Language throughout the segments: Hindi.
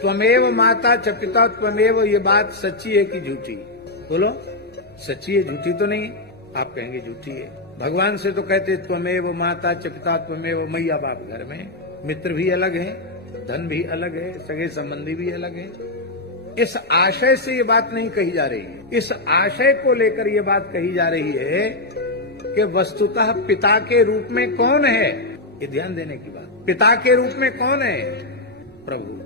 त्वमेव माता च पिता त्वमेव, ये बात सच्ची है कि झूठी? बोलो, सच्ची है, झूठी तो नहीं? आप कहेंगे झूठी है। भगवान से तो कहते त्वमेव माता च पिता त्वमेव, मैया बाप घर में, मित्र भी अलग है, धन भी अलग है, सगे संबंधी भी अलग है। इस आशय से ये बात नहीं कही जा रही है। इस आशय को लेकर ये बात कही जा रही है कि वस्तुतः पिता के रूप में कौन है, ये ध्यान देने की बात। पिता के रूप में कौन है? प्रभु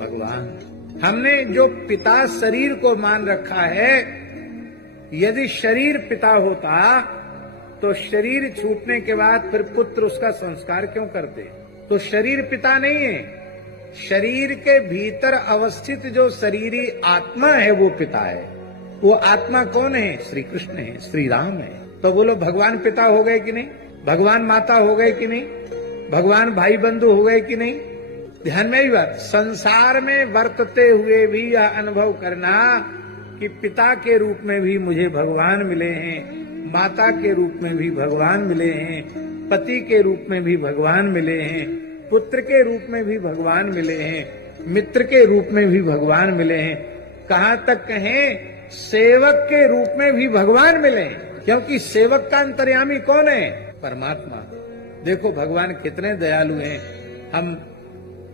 भगवान। हमने जो पिता शरीर को मान रखा है, यदि शरीर पिता होता तो शरीर छूटने के बाद फिर पुत्र उसका संस्कार क्यों करते? तो शरीर पिता नहीं है, शरीर के भीतर अवस्थित जो शरीरी आत्मा है वो पिता है। वो आत्मा कौन है? श्री कृष्ण है, श्री राम है। तो बोलो, भगवान पिता हो गए कि नहीं? भगवान माता हो गए कि नहीं? भगवान भाई बंधु हो गए कि नहीं? ध्यान में ही बात। संसार में वर्तते हुए भी यह अनुभव करना कि पिता के रूप में भी मुझे भगवान मिले हैं, माता के रूप में भी भगवान मिले हैं, पति के रूप में भी भगवान मिले हैं, पुत्र के रूप में भी भगवान मिले हैं, मित्र के रूप में भी भगवान मिले हैं, कहां तक कहें सेवक के रूप में भी भगवान मिले हैं। क्योंकि सेवक का अंतर्यामी कौन है? परमात्मा। देखो भगवान कितने दयालु हैं। हम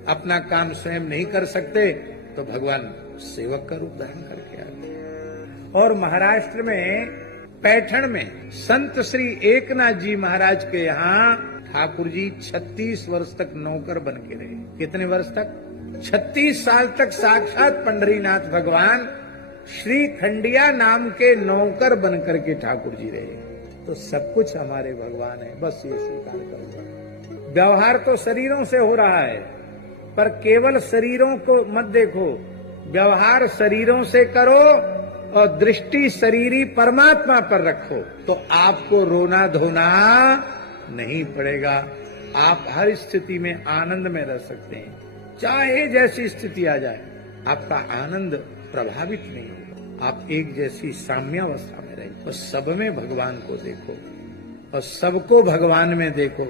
अपना काम स्वयं नहीं कर सकते तो भगवान सेवक का रूप धारण करके आ गए। और महाराष्ट्र में पैठण में संत श्री एकनाथ जी महाराज के यहाँ ठाकुर जी 36 वर्ष तक नौकर बन के रहे। कितने वर्ष तक? 36 साल तक साक्षात पंढरीनाथ भगवान श्री खंडिया नाम के नौकर बन करके ठाकुर जी रहे। तो सब कुछ हमारे भगवान है, बस ये स्वीकार करो। व्यवहार तो शरीरों से हो रहा है, पर केवल शरीरों को मत देखो, व्यवहार शरीरों से करो और दृष्टि शरीरी परमात्मा पर रखो, तो आपको रोना धोना नहीं पड़ेगा। आप हर स्थिति में आनंद में रह सकते हैं, चाहे जैसी स्थिति आ जाए, आपका आनंद प्रभावित नहीं होगा। आप एक जैसी साम्यावस्था में रहें और सब में भगवान को देखो और सबको भगवान में देखो।